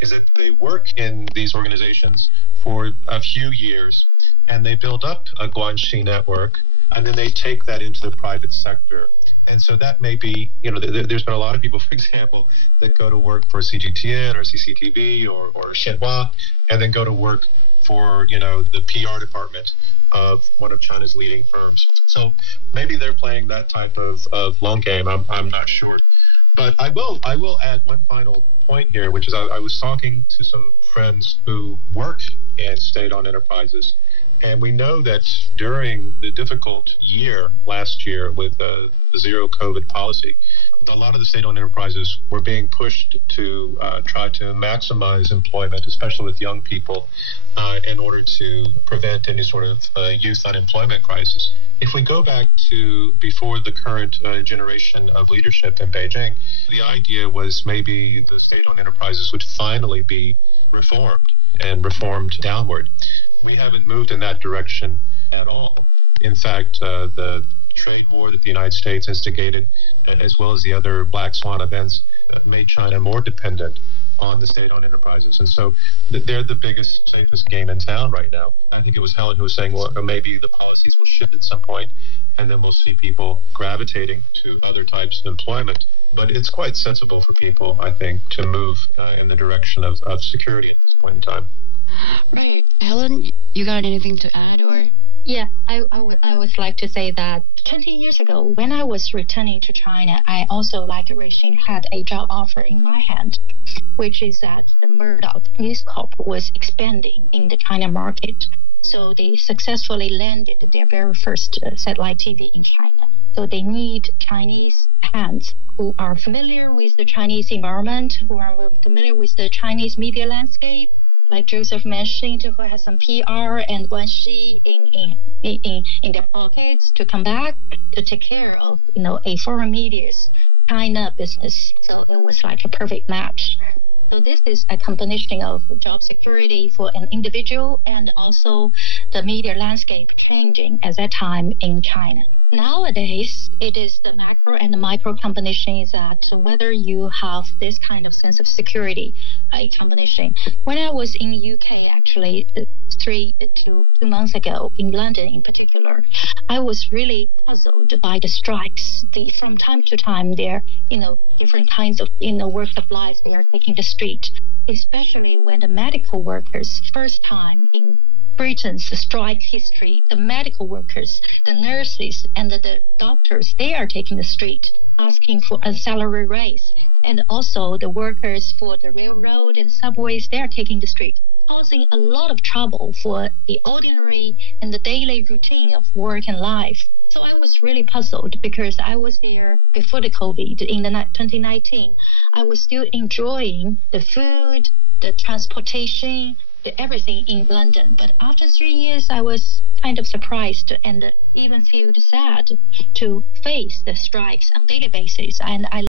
is that they work in these organizations for a few years and they build up a Guanxi network, and then they take that into the private sector. And so that may be, there's been a lot of people, for example, that go to work for CGTN or CCTV or Xinhua, and then go to work for, the PR department of one of China's leading firms. So maybe they're playing that type of long game. I'm not sure. But I will add one final point here, which is I was talking to some friends who work in state-owned enterprises, and we know that during the difficult year last year with the zero COVID policy, a lot of the state-owned enterprises were being pushed to try to maximize employment, especially with young people, in order to prevent any sort of youth unemployment crisis. If we go back to before the current generation of leadership in Beijing, the idea was maybe the state-owned enterprises would finally be reformed and reformed downward. We haven't moved in that direction at all. In fact, the trade war that the United States instigated, as well as the other black swan events, made China more dependent on the state-owned enterprises. And so they're the biggest, safest game in town right now. I think it was Helen who was saying, well, maybe the policies will shift at some point, and then we'll see people gravitating to other types of employment. But it's quite sensible for people, I think, to move in the direction of security at this point in time. Right. Helen, you got anything to add? Or Yeah, I would like to say that 20 years ago, when I was returning to China, I also, like Ruixin, had a job offer in my hand, which is that the Murdoch News Corp was expanding in the China market. So they successfully landed their very first satellite TV in China. So they need Chinese hands who are familiar with the Chinese environment, who are familiar with the Chinese media landscape, like Joseph mentioned, who has some PR and Guanxi in their pockets to come back to take care of, a foreign media's China business. So it was like a perfect match. So this is a combination of job security for an individual and also the media landscape changing at that time in China. Nowadays, it is the macro and the micro combination is that whether you have this kind of sense of security, a combination. When I was in UK, actually, 2 months ago, in London in particular, I was really puzzled by the strikes. From time to time, there, different kinds of, work supplies, they are taking the street, especially when the medical workers, first time in Britain's strike history, the medical workers, the nurses, and the doctors, they are taking the street asking for a salary raise. And also the workers for the railroad and subways, they are taking the street, causing a lot of trouble for the ordinary and the daily routine of work and life. So I was really puzzled because I was there before the COVID in the 2019. I was still enjoying the food, the transportation, everything in London. But after 3 years, I was kind of surprised and even feel sad to face the strikes on a daily basis. And I